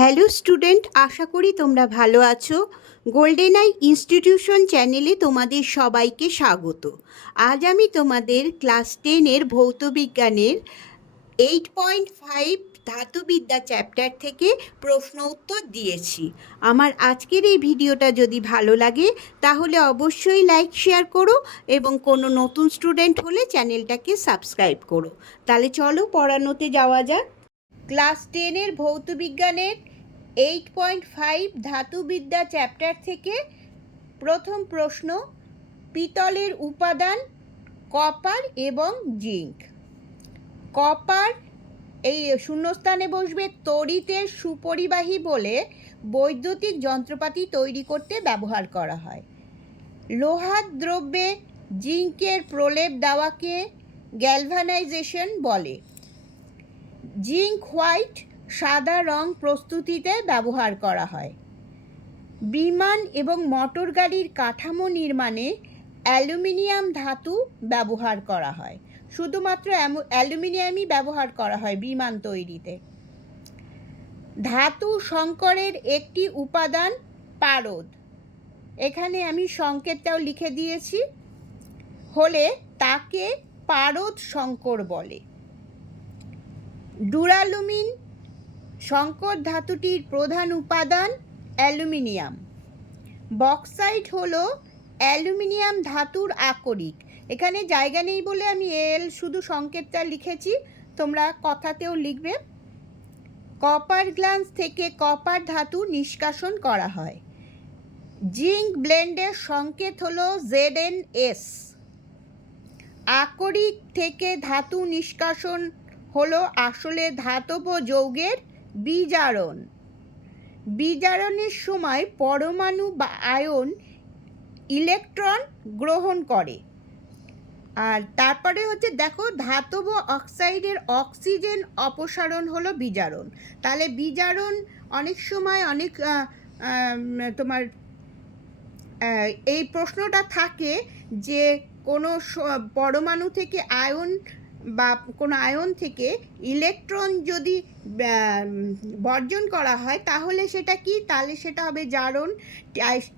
Hello student, আশা করি তোমরা ভালো আছো। গোল্ডেন আই ইনস্টিটিউশন চ্যানেলে তোমাদের সবাইকে স্বাগত। আজ আমি তোমাদের ক্লাস টেনের ভৌতবিজ্ঞানের এইট পয়েন্ট ফাইভ ধাতুবিদ্যা চ্যাপ্টার থেকে প্রশ্ন উত্তর দিয়েছি। আমার আজকের এই ভিডিওটা যদি ভালো লাগে, তাহলে অবশ্যই লাইক, শেয়ার করো এবং কোনো নতুন স্টুডেন্ট হলে চ্যানেলটাকে সাবস্ক্রাইব করো। তাহলে চলো পড়ানোতে যাওয়া যাক। ক্লাস টেনের ভৌতবিজ্ঞানের এইট পয়েন্ট ফাইভ ধাতুবিদ্যা চ্যাপ্টার থেকে প্রথম প্রশ্ন, পিতলের উপাদান কপার এবং জিঙ্ক। কপার এই শূন্যস্থানে বসবে তড়িতের সুপরিবাহী বলে বৈদ্যুতিক যন্ত্রপাতি তৈরি করতে ব্যবহার করা হয়। লোহার দ্রব্যে জিঙ্কের প্রলেপ দেওয়াকে গ্যালভানাইজেশন বলে। জিঙ্ক হোয়াইট সাদা রং প্রস্তুতিতে ব্যবহার করা হয়। বিমান এবং মোটর গাড়ির কাঠামো নির্মাণে অ্যালুমিনিয়াম ধাতু ব্যবহার করা হয়। শুধুমাত্র অ্যালুমিনিয়ামই ব্যবহার করা হয় বিমান তৈরিতে। ধাতু সংকরের একটি উপাদান পারদ। এখানে আমি সংকেতটাও লিখে দিয়েছি। হলে তাকে পারদ সংকর বলে। ডুরালুমিন সংকর ধাতুটির প্রধান উপাদান অ্যালুমিনিয়াম। বক্সাইট হলো অ্যালুমিনিয়াম ধাতুর আকরিক। এখানে জায়গা নেই বলে আমি এল শুধু সংকেতটা লিখেছি, তোমরা কথাতেও লিখবে। কপার গ্লান্স থেকে কপার ধাতু নিষ্কাশন করা হয়। জিঙ্ক ব্লেন্ডের সংকেত হলো জেড এন এস। আকরিক থেকে ধাতু নিষ্কাশন হলো আসলে ধাতব যৌগের বিজারণ। বিজারণের সময় পরমাণু বা আয়ন ইলেকট্রন গ্রহণ করে। আর তারপরে হচ্ছে দেখো ধাতব অক্সাইডের অক্সিজেন অপসারণ হলো বিজারণ। তাহলে বিজারণ অনেক সময় অনেক তোমার এই প্রশ্নটা থাকে যে কোনো পরমাণু থেকে আয়ন বা কোনো আয়ন থেকে ইলেকট্রন যদি বর্জন করা হয়, তাহলে সেটা কি? তাহলে সেটা হবে জারণ,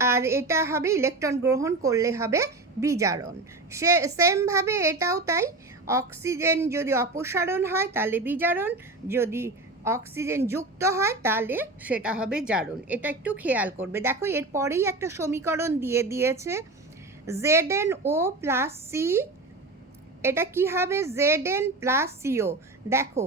আর- এটা হবে ইলেকট্রন গ্রহণ করলে হবে বিজারণ। সে সেমভাবে এটাও তাই অক্সিজেন যদি অপসারণ হয়, তাহলে বিজারণ, যদি অক্সিজেন যুক্ত হয়, তাহলে সেটা হবে জারণ। এটা একটু খেয়াল করবে। দেখো, এরপরেই একটা সমীকরণ দিয়ে দিয়েছে Z N O plus C এটা কি হবে? Z N plus C O দেখো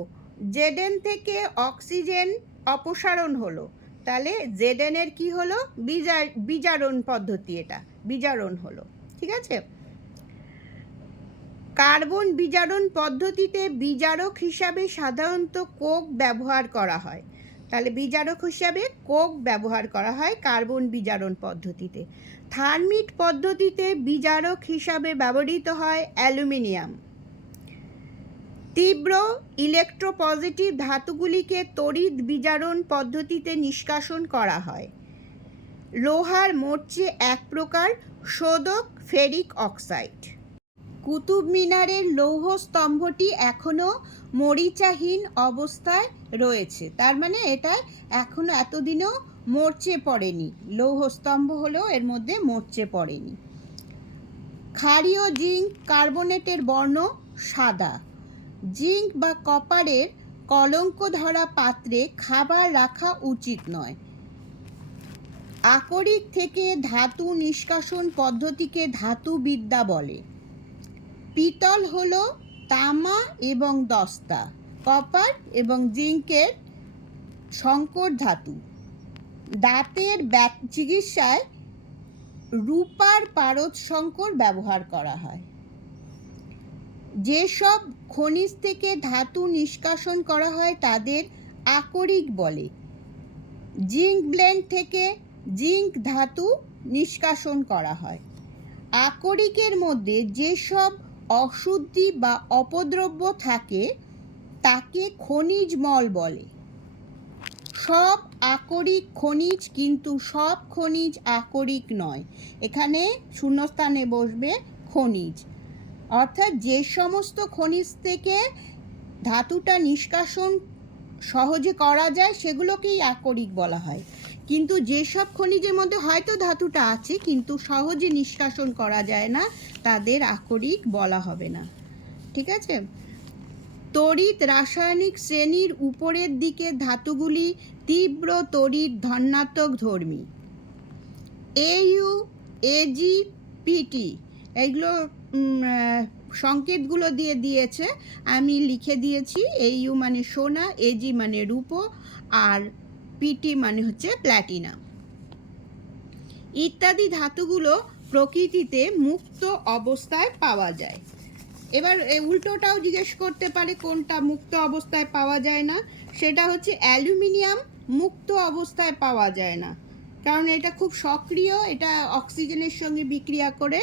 জেড এন থেকে অক্সিজেন অপসারণ হলো। তাহলে জেড এন এর কি হলো? বিজার বিজারণ পদ্ধতি এটা, বিজারণ হলো। ঠিক আছে? কার্বন বিজারণ পদ্ধতিতে বিজারক হিসাবে সাধারণত কোক ব্যবহার করা হয়। তাহলে বিজারক হিসাবে কোক ব্যবহার করা হয় কার্বন বিজারণ পদ্ধতিতে। থার্মিট পদ্ধতিতে বিজারক হিসাবে ব্যবহৃত হয় অ্যালুমিনিয়াম। তীব্র ইলেকট্রোপজিটিভ ধাতুগুলিকে তড়িৎ বিজারণ পদ্ধতিতে নিষ্কাশন করা হয়। লোহার মোর্চে এক প্রকার শোধক ফেরিক অক্সাইড। কুতুব মিনারের লৌহ স্তম্ভটি এখনও মরিচাহীন অবস্থায় রয়েছে। তার মানে এটা এখনও এতদিনও মরচে পড়েনি। লৌহ স্তম্ভ হলেও এর মধ্যে মরচে পড়েনি। ক্ষারীয় জিঙ্ক কার্বনেটের বর্ণ সাদা। জিঙ্ক বা কপারের কলঙ্ক ধরা পাত্রে খাবার রাখা উচিত নয়। আকরিক থেকে ধাতু নিষ্কাশন পদ্ধতিকে ধাতুবিদ্যা বলে। পিতল হল তামা এবং দস্তা, কপার এবং জিঙ্কের সংকর ধাতু। দাঁতের চিকিৎসায় রূপার পারদ সংকর ব্যবহার করা হয়। যেসব খনিজ থেকে ধাতু নিষ্কাশন করা হয় তাদের আকরিক বলে। জিঙ্ক ব্লেন্ড থেকে জিঙ্ক ধাতু নিষ্কাশন করা হয়। আকরিকের মধ্যে যেসব অশুদ্ধি বা অপদ্রব্য থাকে, তাকে খনিজ মল বলে। সব আকরিক খনিজ কিন্তু সব খনিজ আকরিক নয়। এখানে শূন্যস্থানে বসবে খনিজ। অর্থাৎ যে সমস্ত খনিজ থেকে ধাতুটা নিষ্কাশন সহজে করা যায়, সেগুলোকেই আকরিক বলা হয়। কিন্তু যেসব খনিজের মধ্যে হয়তো ধাতুটা আছে, কিন্তু সহজে নিষ্কাশন করা যায় না, তাদের আকরিক বলা হবে না। ঠিক আছে? তড়িৎ রাসায়নিক শ্রেণির উপরের দিকে ধাতুগুলি তীব্র তড়িৎ ধনাত্মক ধর্মী। এইউ এজি পিটি এগুলো সংকেতগুলো দিয়ে দিয়েছে। আমি লিখে দিয়েছি এইউ মানে সোনা এজি মানে রূপো, আর পিটি মানে হচ্ছে প্ল্যাটিনাম ইত্যাদি ধাতুগুলো প্রকৃতিতে মুক্ত অবস্থায় পাওয়া যায়। এবার উল্টোটাও জিজ্ঞেস করতে পারে, কোনটা মুক্ত অবস্থায় পাওয়া যায় না? সেটা হচ্ছে অ্যালুমিনিয়াম মুক্ত অবস্থায় পাওয়া যায় না। কারণ এটা খুব সক্রিয়, এটা অক্সিজেনের সঙ্গে বিক্রিয়া করে,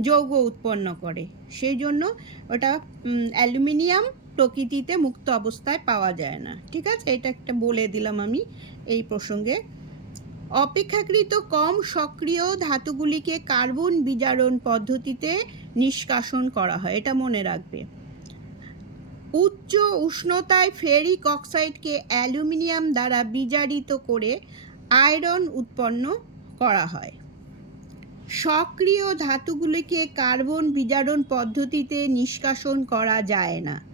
যৌগ উৎপন্ন করে। সেই জন্য ওটা অ্যালুমিনিয়াম প্রকৃতিতে মুক্ত অবস্থায় পাওয়া যায় না। ঠিক আছে? এটা একটা বলে দিলাম আমি এই প্রসঙ্গে। অপেক্ষাকৃত কম সক্রিয় ধাতুগুলিকে কার্বন বিজারণ পদ্ধতিতে নিষ্কাশন করা হয়। এটা মনে রাখবে। উচ্চ উষ্ণতায় ফেরিক অক্সাইডকে অ্যালুমিনিয়াম দ্বারা বিজারিত করে আয়রন উৎপন্ন করা হয়। সক্রিয় ধাতুগুলিকে কার্বন বিজারণ পদ্ধতিতে নিষ্কাশন করা যায় না।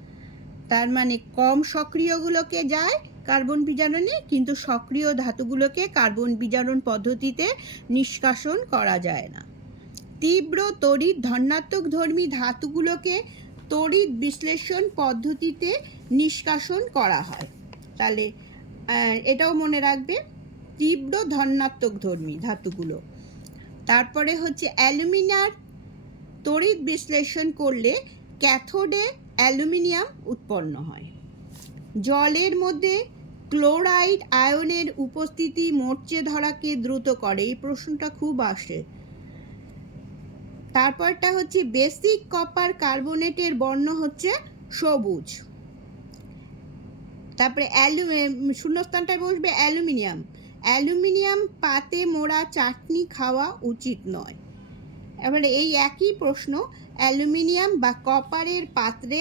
তার মানে কম সক্রিয়গুলোকে যায় কার্বন বিজারণে, কিন্তু সক্রিয় ধাতুগুলোকে কার্বন বিজারণ পদ্ধতিতে নিষ্কাশন করা যায় না। তীব্র তড়িৎ ধনাত্মক ধর্মী ধাতুগুলোকে তড়িৎ বিশ্লেষণ পদ্ধতিতে নিষ্কাশন করা হয়। তাহলে এটাও মনে রাখবে, তীব্র ধনাত্মক ধর্মী ধাতুগুলো। তারপরে হচ্ছে অ্যালুমিনার, তড়িৎ বিশ্লেষণ করলে ক্যাথোডে অ্যালুমিনিয়াম উৎপন্ন হয়। জলের মধ্যে ক্লোরাইড আয়নের উপস্থিতি মরচে ধরাকে দ্রুত করে। এই প্রশ্নটা খুব আসে। তারপরটা হচ্ছে, বেসিক কপার কার্বনেটের বর্ণ হচ্ছে সবুজ। তারপরে অ্যালু শূন্যস্থানটায় বসবে অ্যালুমিনিয়াম। অ্যালুমিনিয়াম পাতে মোড়া চাটনি খাওয়া উচিত নয়। এবারে এই একই প্রশ্ন, অ্যালুমিনিয়াম বা কপারের পাত্রে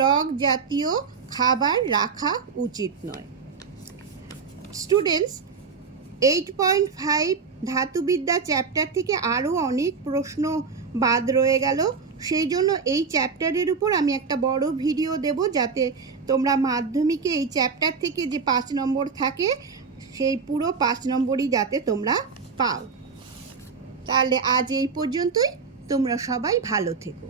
টক জাতীয় খাবার রাখা উচিত নয়। স্টুডেন্টস এইট পয়েন্ট ফাইভ ধাতুবিদ্যা চ্যাপ্টার থেকে আরও অনেক প্রশ্ন বাদ রয়ে গেল। সেই জন্য এই চ্যাপ্টারের উপর আমি একটা বড় ভিডিও দেব যাতে তোমরা মাধ্যমিকে এই চ্যাপ্টার থেকে যে পাঁচ নম্বর থাকে, সেই পুরো পাঁচ নম্বরই যাতে তোমরা পাও। তাহলে আজ এই পর্যন্তই। তোমরা সবাই ভালো থেকো।